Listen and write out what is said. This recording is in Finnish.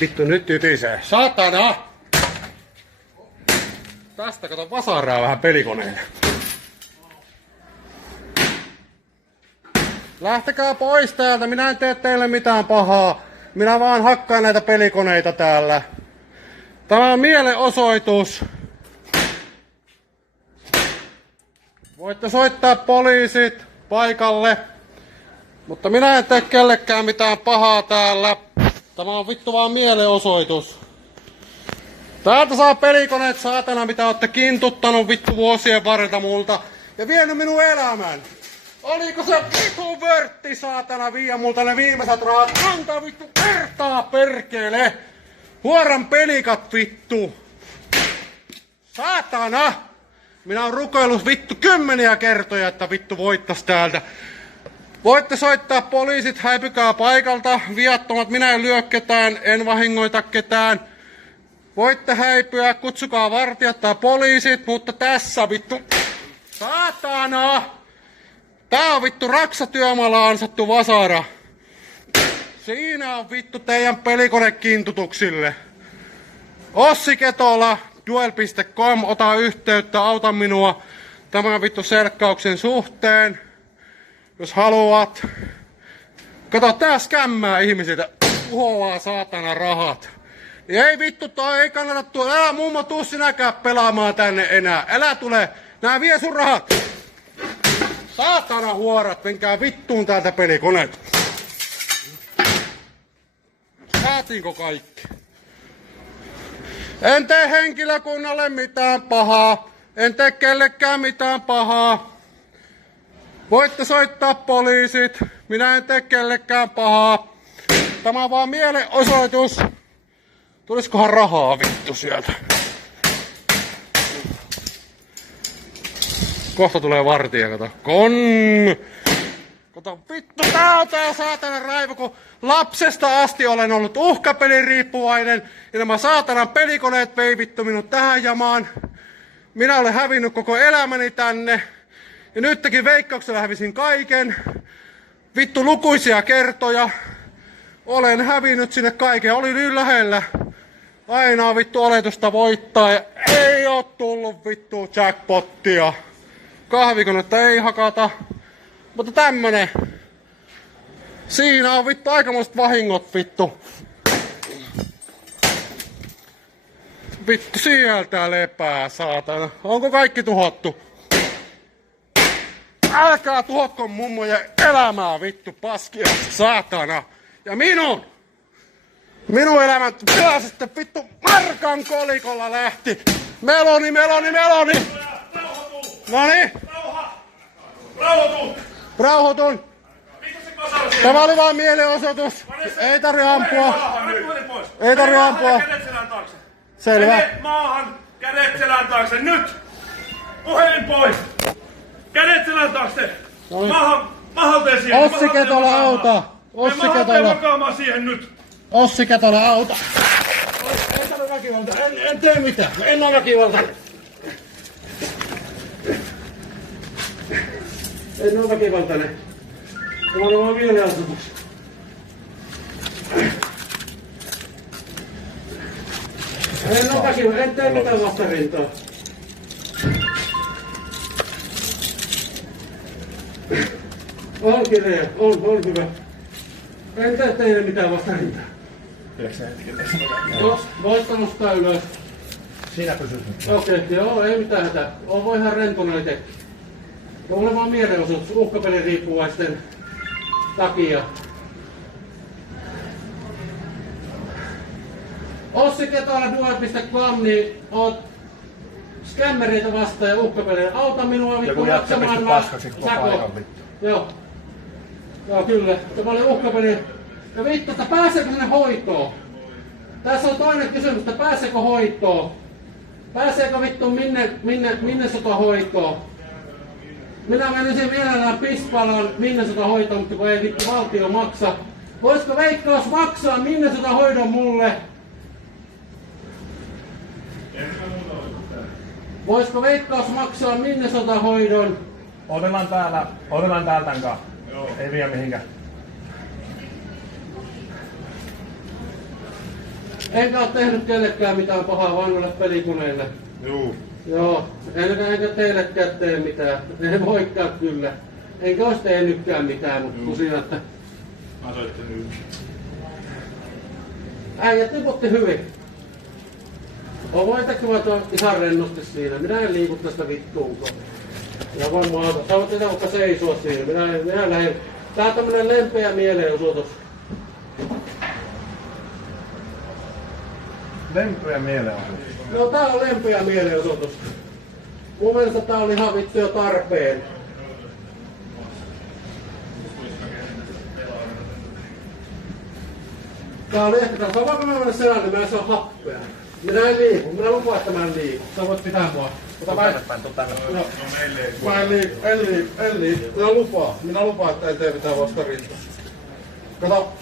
Vittu nyt tytisee. Satana! Tästä kato vasaraa vähän pelikoneelle. Lähtekää pois täältä, minä en tee teille mitään pahaa. Minä vaan hakkaan näitä pelikoneita täällä. Tämä on mielenosoitus. Voitte soittaa poliisit paikalle. Mutta minä en tee kellekään mitään pahaa täällä. Tämä on vittu vaan mielenosoitus. Täältä saa pelikoneet saatana, mitä olette kintuttanut vittu vuosien varrelta multa. Ja vienyt minun elämän. Oliko se vittu vörtti saatana viiä multa ne viimeiset rahat? Antaa vittu kertaa perkele! Huoran pelikat vittu! Saatana! Minä oon rukoillut vittu 10 kertoja, että vittu voittas täältä. Voitte soittaa poliisit, häipykää paikalta. Viattomat, minä en lyö ketään, en vahingoita ketään. Voitte häipyä, kutsukaa vartijat tai poliisit, mutta tässä vittu... Saatana! Tää on vittu raksatyömaalla ansattu vasara. Siinä on vittu teidän pelikonekintutuksille. Ossi Ketola, duel.com, ota yhteyttä, auta minua tämän vittu selkkauksen suhteen. Jos haluat. Kato, tää skämmää ihmisiltä. Uhoaa saatana rahat. Ei vittu, toi ei kannata tuoda. Älä mummo tuu sinäkään pelaamaan tänne enää. Älä tule. Nää vie sun rahat. Saatana huorat, menkää vittuun täältä pelikoneet. Saatiinko kaikki? En tee henkilökunnalle mitään pahaa. En tee kellekään mitään pahaa. Voitte soittaa poliisit. Minä en tee kellekään pahaa. Tämä on vaan mielenosoitus. Tuliskohan rahaa vittu sieltä? Kohta tulee vartija, kato. Kato vittu, tää on tää saatana raivo, kun lapsesta asti olen ollut uhkapeliriippuvainen. Ja nämä saatanan pelikoneet vei vittu minut tähän jamaan. Minä olen hävinnyt koko elämäni tänne. Ja nytkin Veikkauksella hävisin kaiken. Vittu lukuisia kertoja. Olen hävinnyt sinne kaiken. Olin niin lähellä. Aina vittu oletusta voittaa ja ei oo tullut vittu jackpottia. Kahvikonetta ei hakata. Mutta tämmönen. Siinä on vittu aikamoiset vahingot vittu. Vittu sieltä lepää saatana. Onko kaikki tuhottu? Älkää tuhotko mummojen elämää vittu paskia saatana. Ja minun elämän kyllä sitten vittu markan kolikolla lähti. Meloni. Noniin. Rauhoitun. Tämä oli vaan mielenosoitus. Ei tarvi ampua. Ei tarvi ampua. Selvä. Kädet maahan, kädet selän taakse. Nyt! Puhelin pois. Kädet selän taakse. Mahalteen siihen. Ossi Ketola auta. Ossi Ketola. Makaamaan siihen nyt. Ossi Ketola auta. Ei tarvi väkivaltaa. En tee mitään. En oo väkivaltainen. En oo väkivaltainen. Tämä on vaan mielenosoitus. En oo väkivaltainen. En tee mitään vastarintaa. On kirja. On hyvä. En tee teille mitään vastarintaa. Voittamusta ylös. Siinä pysyt. Okei, joo, ei mitään hätää. Voi ihan rentona itsekin. Mulla on vaan mielenosoitus uhkapeliriippuvaisten takia. Ossi Ketola duel.com, niin oot skämmereitä vastaan ja uhkapelejä. Auta minua vittu maksamaan sakot. Joo. Joo, kyllä. Tämä oli uhkapeli. Ja vittu, että pääseekö sinne hoitoon? Tässä on toinen kysymys, että pääseekö hoitoon? Pääseekö vittu Minnesota hoitoon? Minä menisin mielellään Pispalaan Minnesota hoitoon, mutta kun ei vittu valtio maksa. Voisiko Veikkaus maksaa Minnesota hoidon mulle? Voisiko Veikkaus maksaa Minnesota hoidon? Otellaan täällä tän kanssa. Ei vie mihinkään. Enkä oo tehnyt kellekään mitään pahaa vanhoille pelikoneille. Juu. Joo, enkä teillekään tee mitään. En voikaan kyllä. Enkä ois tehnytkään mitään, mutta tosiaan, että Mä soitin nyt. äijät tiputti hyvin. Voitteko mä ihan rennosti siinä? Minä en liiku tästä vittuunkaan. Ja varmaan sä voit itse vaikka seisoo siinä. Minä lähden. Tää on tämmönen lempeä mielenosoitus. Lempeä mielenosoitus. No tää on lempeä mielenosoitus. Mun mielestä tää oli ihan vittu jo tarpeen. Tää oli ehkä tää. Saanko mä mennä selän, niin mä en saa happea. Minä en liiku. Minä lupaan, että mä en liiku. Sä voit pitää mua. Ota mä... Tuu tänne. No, mä en liiku. Minä lupaan, että en tee mitään vastarintaa. Kato,